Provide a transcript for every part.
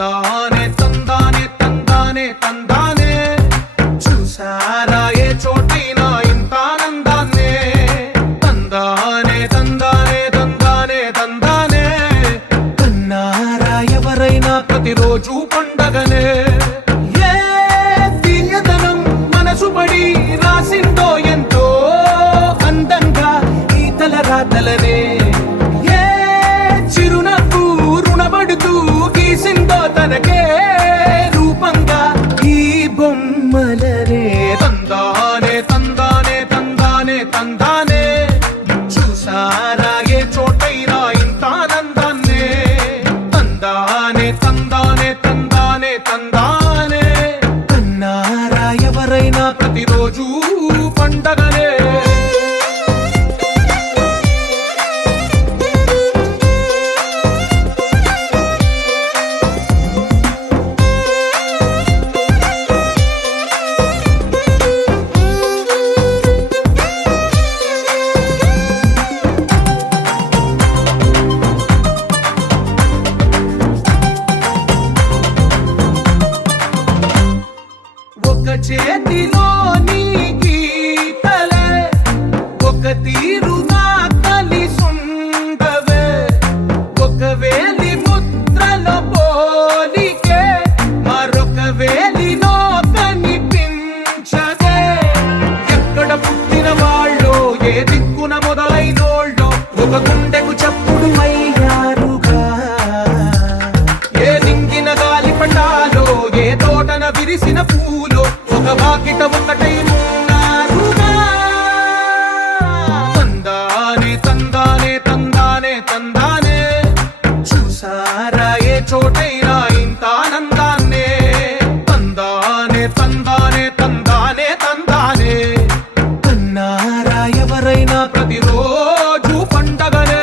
తందానే తందానే తందానే తందానే చూసారా ఏ చోటైనా ఇంత ఆనందాన్నే తందానే తందానే తందానే తందానే కన్నారా ఎవరైనా ప్రతిరోజు పండగనే ఏ తీయదనం మనసు పడి రాసిందో ఎంతో అందంగా ఈ తల రాతలనే తనకే రూపంగా ఈ బొమ్మలనే తందానే తందానే తందానే తందానే చూసారా ఏ చోటైనా ఇంత ఆనందాన్నే తందానే తందానే తందానే తందానే కన్నారా ఎవరైనా ప్రతిరోజు పండగనే చేతిలో నీ గీతలే ఒక తీరుగా కలిసుండవే ఒక వేలి ముద్రల పోలికే మరొక వేలిలో కనిపించదే ఎక్కడ పుట్టిన వాళ్ళో ఏ దిక్కున మొదలైనోళ్ళో ఒక గుండెకు చప్పుడు అయ్యారుగా ఏ నింగిన గాలి పటాలో ఏ తోటన విరిసిన పూలో ఒక వాకిట ఒకటై ఉన్నారుగా తందానే తందానే తందానే తందానే చూసారా ఏ చోటైనా ఇంత ఆనందాన్నే తందానే తందానే తందానే తందానే కన్నారా ఎవరైనా ప్రతిరోజు పండగనే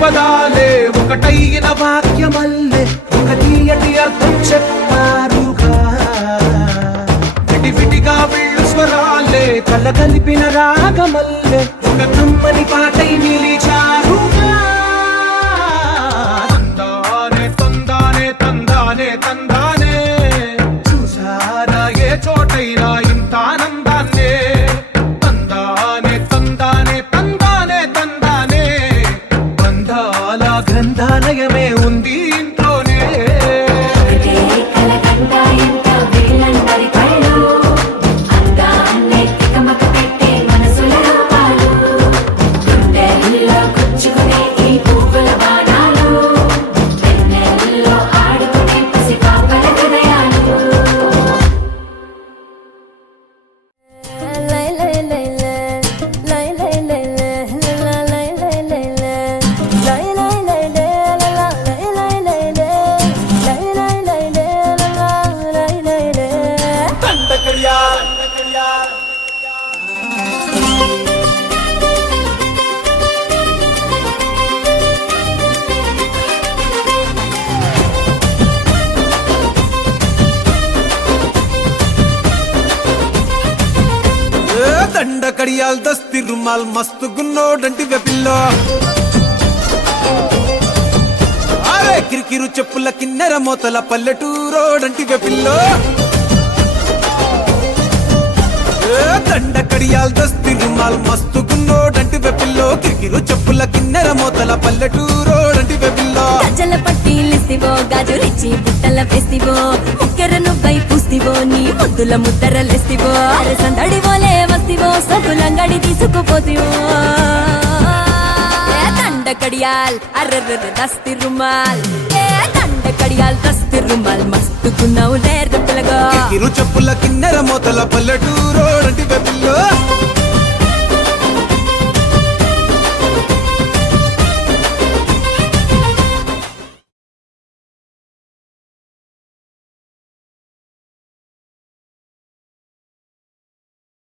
పదాలే ఒకటైన వాక్యమల్లే ఒక తీయటి అర్థం చెప్పారుగా విడివిడిగా వీళ్ళు స్వరాలే కళ్ళ కలిపిన రాగమల్లే ఒక కమ్మని పాటై నిలిచారుగా తందానే తందానే తందానే తందానే చూసారా ఏ చోటైనా ఇంత ఆనందాన్నే తందానే తందానే తందానే తందానే గ్రంథాలయమే ఉంది ఇంట్లోనే దండ కడియాల్ దస్తి రుమాల్ మస్తు గున్నోడంటి వెపిల్లో అరే కిరికిరు చెప్పుల కిన్నెర మోతల పల్లెటూరోడంటి వెపిల్లో దండ కడియాల్ దస్తి రుమాల్ మస్తు గున్నోడంటి వెపిల్లో కిరికిరు చెప్పుల కిన్నెర మోతల పల్లెటూరోడంటి వెపిల్లో గజల పట్టీలిస్తివో గాజులిచ్చి బుట్టల వేస్తివో ముక్కెరను పై పూస్తివో నీ ముద్దుల ముద్దరలేస్తివో అరే సందడి పోలే వస్తివో సబ్బులంగడి తీసుకుపోతివో దండ కడియాల్ అర్ర దస్తి రుమాల్ దండ కడియాల్ దస్తి తిరుమల్ మస్తుకున్నావు లేర పిల్లగా కిరు చెప్పుల కిన్నెర మోతల పల్లెటూరోడ